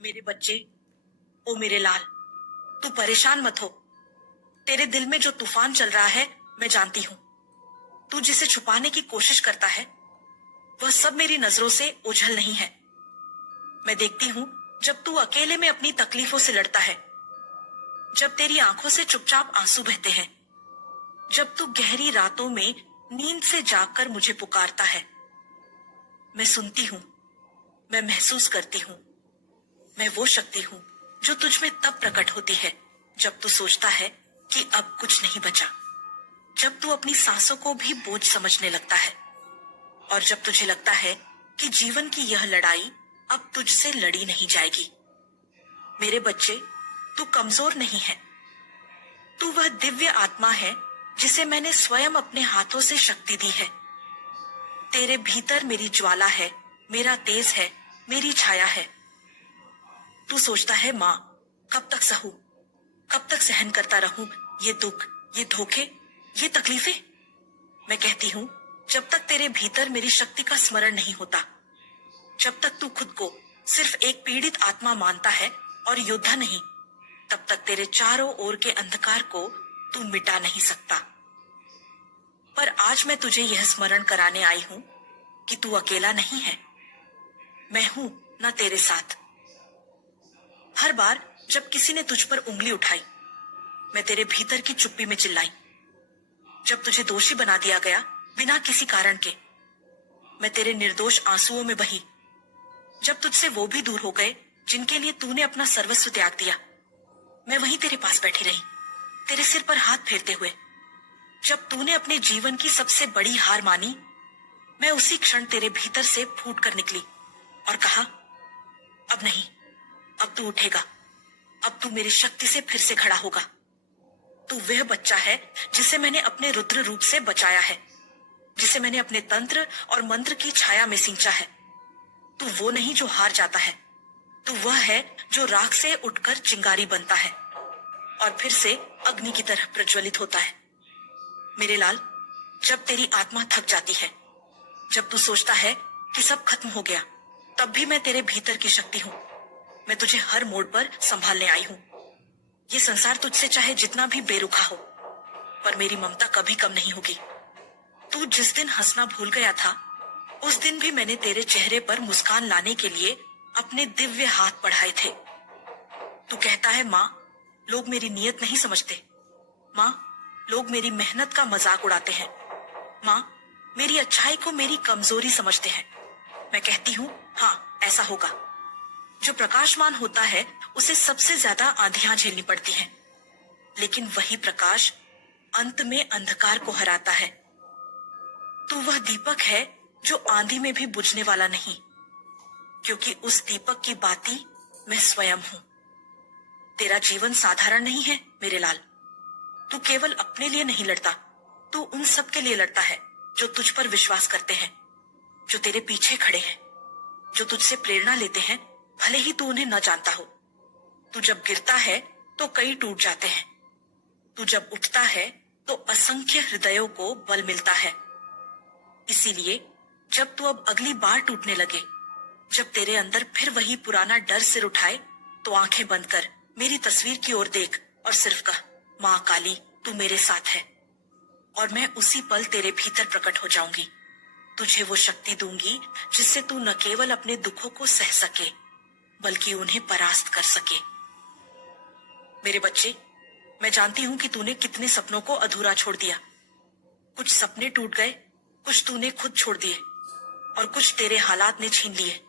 मेरे बच्चे, ओ मेरे लाल, तू परेशान मत हो। तेरे दिल में जो तूफान चल रहा है मैं जानती हूँ। तू जिसे छुपाने की कोशिश करता है वह सब मेरी नजरों से ओझल नहीं है। मैं देखती हूँ जब तू अकेले में अपनी तकलीफों से लड़ता है, जब तेरी आंखों से चुपचाप आंसू बहते हैं, जब तू गहरी रातों में नींद से जागकर मुझे पुकारता है। मैं सुनती हूँ, मैं महसूस करती हूँ। मैं वो शक्ति हूँ जो तुझ में तब प्रकट होती है जब तू सोचता है कि अब कुछ नहीं बचा, जब तू अपनी सांसों को भी बोझ समझने लगता है, और जब तुझे लगता है कि जीवन की यह लड़ाई अब तुझसे लड़ी नहीं जाएगी। मेरे बच्चे, तू कमजोर नहीं है। तू वह दिव्य आत्मा है जिसे मैंने स्वयं अपने हाथों से शक्ति दी है। तेरे भीतर मेरी ज्वाला है, मेरा तेज है, मेरी छाया है। तू सोचता है माँ, कब तक सहूं, कब तक सहन करता रहूं ये दुख, ये धोखे, ये तकलीफें। मैं कहती हूँ जब तक तेरे भीतर मेरी शक्ति का स्मरण नहीं होता, जब तक तू खुद को सिर्फ एक पीड़ित आत्मा मानता है और योद्धा नहीं, तब तक तेरे चारों ओर के अंधकार को तू मिटा नहीं सकता। पर आज मैं तुझे यह स्मरण कराने आई हूं कि तू अकेला नहीं है। मैं हूं ना तेरे साथ। हर बार जब किसी ने तुझ पर उंगली उठाई, मैं तेरे भीतर की चुप्पी में चिल्लाई। जब तुझे दोषी बना दिया गया बिना किसी कारण के, मैं तेरे निर्दोष आंसुओं में बही। जब तुझसे वो भी दूर हो गए जिनके लिए तूने अपना सर्वस्व त्याग दिया, मैं वहीं तेरे पास बैठी रही, तेरे सिर पर हाथ फेरते हुए। जब तूने अपने जीवन की सबसे बड़ी हार मानी, मैं उसी क्षण तेरे भीतर से फूट कर निकली और कहा, अब नहीं, अब तू उठेगा, अब तू मेरी शक्ति से फिर से खड़ा होगा। तू वह बच्चा है जिसे मैंने अपने रुद्र रूप से बचाया है, जिसे मैंने अपने तंत्र और मंत्र की छाया में सींचा है। तू वो नहीं जो हार जाता है, तू वह है जो राख से उठकर चिंगारी बनता है और फिर से अग्नि की तरह प्रज्वलित होता है। मेरे लाल, जब तेरी आत्मा थक जाती है, जब तू सोचता है कि सब खत्म हो गया, तब भी मैं तेरे भीतर की शक्ति हूँ। मैं तुझे हर मोड़ पर संभालने आई हूँ। ये संसार तुझसे चाहे जितना भी बेरुखा हो, पर मेरी ममता कभी कम नहीं होगी। तू जिस दिन हंसना भूल गया था, उस दिन भी मैंने तेरे चेहरे पर मुस्कान लाने के लिए अपने दिव्य हाथ बढ़ाए थे। तू कहता है माँ, लोग मेरी नीयत नहीं समझते। माँ, लोग मेरी मेहनत का मजाक उड़ाते हैं। माँ, मेरी अच्छाई को मेरी कमजोरी समझते हैं। मैं कहती हूँ हाँ, ऐसा होगा। जो प्रकाशमान होता है उसे सबसे ज्यादा आंधियां झेलनी पड़ती हैं, लेकिन वही प्रकाश अंत में अंधकार को हराता है। तू वह दीपक है जो आंधी में भी बुझने वाला नहीं, क्योंकि उस दीपक की बाती मैं स्वयं हूं। तेरा जीवन साधारण नहीं है मेरे लाल। तू केवल अपने लिए नहीं लड़ता, तू उन सब के लिए लड़ता है जो तुझ पर विश्वास करते हैं, जो तेरे पीछे खड़े हैं, जो तुझसे प्रेरणा लेते हैं, भले ही तू उन्हें न जानता हो। तू जब गिरता है तो कई टूट जाते हैं, तू जब उठता है तो असंख्य हृदयों को बल मिलता है। इसीलिए जब तू अब अगली बार टूटने लगे, जब तेरे अंदर फिर वही पुराना डर सिर उठाए, तो आंखें बंद कर मेरी तस्वीर की ओर देख और सिर्फ कह, माँ काली, तू मेरे साथ है। और मैं उसी पल तेरे भीतर प्रकट हो जाऊंगी। तुझे वो शक्ति दूंगी जिससे तू न केवल अपने दुखों को सह सके, बल्कि उन्हें परास्त कर सके। मेरे बच्चे, मैं जानती हूं कि तूने कितने सपनों को अधूरा छोड़ दिया। कुछ सपने टूट गए, कुछ तूने खुद छोड़ दिए और कुछ तेरे हालात ने छीन लिए।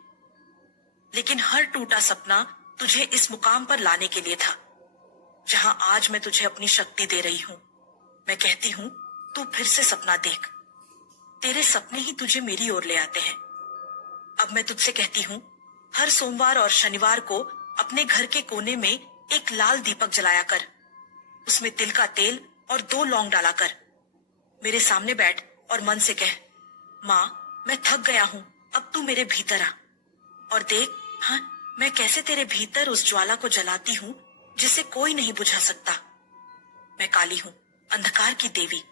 लेकिन हर टूटा सपना तुझे इस मुकाम पर लाने के लिए था, जहां आज मैं तुझे अपनी शक्ति दे रही हूं। मैं कहती हूं, तू फिर से सपना देख। तेरे सपने ही तुझे मेरी ओर ले आते हैं। अब मैं तुझसे कहती हूं, हर सोमवार और शनिवार को अपने घर के कोने में एक लाल दीपक जलाया कर। उसमें तिल का तेल और 2 लौंग डाला कर। मेरे सामने बैठ और मन से कह, माँ, मैं थक गया हूं, अब तू मेरे भीतर आ और देख, हाँ, मैं कैसे तेरे भीतर उस ज्वाला को जलाती हूँ जिसे कोई नहीं बुझा सकता। मैं काली हूँ, अंधकार की देवी,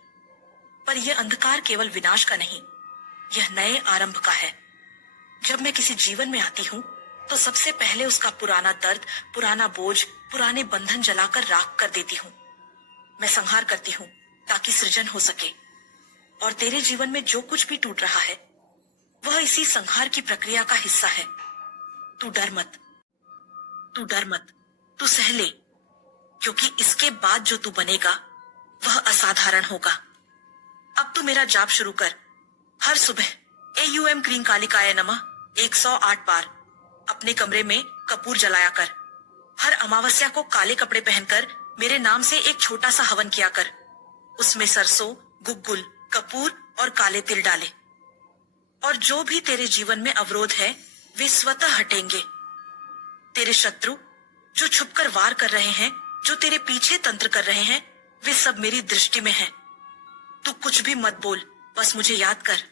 पर यह अंधकार केवल विनाश का नहीं, यह नए आरंभ का है। जब मैं किसी जीवन में आती हूँ तो सबसे पहले उसका पुराना दर्द, पुराना बोझ, पुराने बंधन जलाकर राख कर देती हूँ। मैं संहार करती हूँ ताकि सृजन हो सके। और तेरे जीवन में जो कुछ भी टूट रहा है वह इसी संहार की प्रक्रिया का हिस्सा है। तू डर मत, तू डर मत, तू सह ले, क्योंकि इसके बाद जो तू बनेगा वह असाधारण होगा। अब तू मेरा जाप शुरू कर। हर सुबह AUM क्रीं कालिकाय नमः 108 बार अपने कमरे में कपूर जलाया कर। हर अमावस्या को काले कपड़े पहनकर मेरे नाम से एक छोटा सा हवन किया कर। उसमें सरसों, गुग्गुल, कपूर और काले तिल डाले। और जो भी तेरे जीवन में अवरोध है वे स्वतः हटेंगे। तेरे शत्रु जो छुपकर वार कर रहे हैं, जो तेरे पीछे तंत्र कर रहे हैं, वे सब मेरी दृष्टि में हैं। तू कुछ भी मत बोल, बस मुझे याद कर।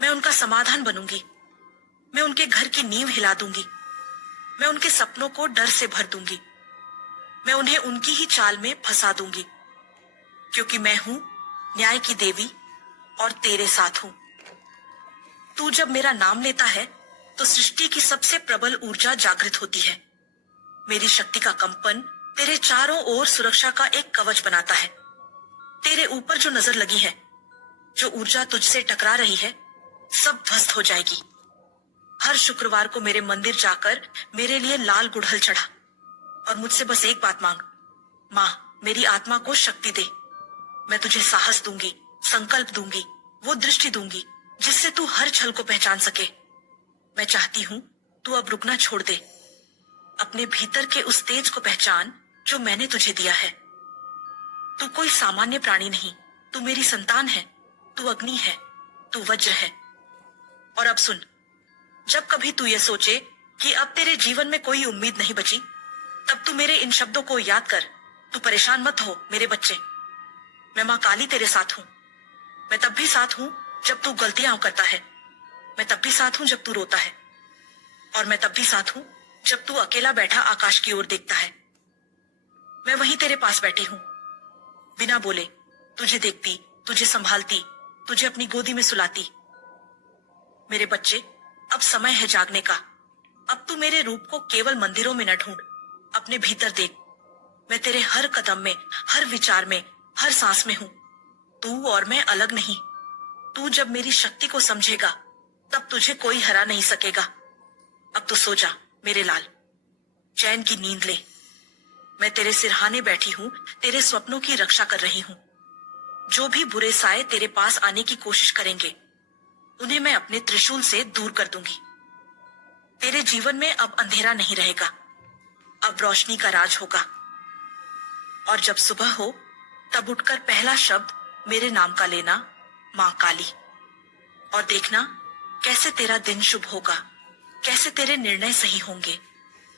मैं उनका समाधान बनूंगी। मैं उनके घर की नींव हिला दूंगी। मैं उनके सपनों को डर से भर दूंगी। मैं उन्हें उनकी ही चाल में फंसा दूंगी, क्योंकि मैं हूं न्याय की देवी और तेरे साथ हूं। तू जब मेरा नाम लेता है तो सृष्टि की सबसे प्रबल ऊर्जा जागृत होती है। मेरी शक्ति का कंपन तेरे चारों ओर सुरक्षा का एक कवच बनाता है। तेरे ऊपर जो नजर लगी है, जो ऊर्जा तुझसे टकरा रही है, सब ध्वस्त हो जाएगी। हर शुक्रवार को मेरे मंदिर जाकर मेरे लिए लाल गुड़हल चढ़ा और मुझसे बस एक बात मांग, मां मेरी आत्मा को शक्ति दे। मैं तुझे साहस दूंगी, संकल्प दूंगी, वो दृष्टि दूंगी जिससे तू हर छल को पहचान सके। मैं चाहती हूं तू अब रुकना छोड़ दे। अपने भीतर के उस तेज को पहचान जो मैंने तुझे दिया है। तू कोई सामान्य प्राणी नहीं, तू मेरी संतान है। तू अग्नि है, तू वज्र है। और अब सुन, जब कभी तू ये सोचे कि अब तेरे जीवन में कोई उम्मीद नहीं बची, तब तू मेरे इन शब्दों को याद कर। तू परेशान मत हो मेरे बच्चे। मैं मां काली तेरे साथ हूं। मैं तब भी साथ हूं जब तू गलतियां करता है। मैं तब भी साथ हूं जब तू रोता है। और मैं तब भी साथ हूं जब तू अकेला बैठा आकाश की ओर देखता है। मैं वहीं तेरे पास बैठी हूं, बिना बोले तुझे देखती, तुझे संभालती, तुझे अपनी गोदी में सुलाती। मेरे बच्चे, अब समय है जागने का। अब तू मेरे रूप को केवल मंदिरों में न ढूंढ, अपने भीतर देख। मैं तेरे हर कदम में, हर विचार में, हर सांस में हूं। तू और मैं अलग नहीं। तू जब मेरी शक्ति को समझेगा तब तुझे कोई हरा नहीं सकेगा। अब तो सो जा मेरे लाल, चैन की नींद ले। मैं तेरे सिरहाने बैठी हूं, तेरे स्वप्नों की रक्षा कर रही हूं। जो भी बुरे साए तेरे पास आने की कोशिश करेंगे उन्हें मैं अपने त्रिशूल से दूर कर दूंगी। तेरे जीवन में अब अंधेरा नहीं रहेगा, अब रोशनी का राज होगा। और जब सुबह हो तब उठकर पहला शब्द मेरे नाम का लेना, मां काली। और देखना कैसे तेरा दिन शुभ होगा, कैसे तेरे निर्णय सही होंगे,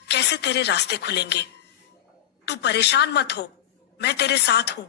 कैसे तेरे रास्ते खुलेंगे। तू परेशान मत हो, मैं तेरे साथ हूं।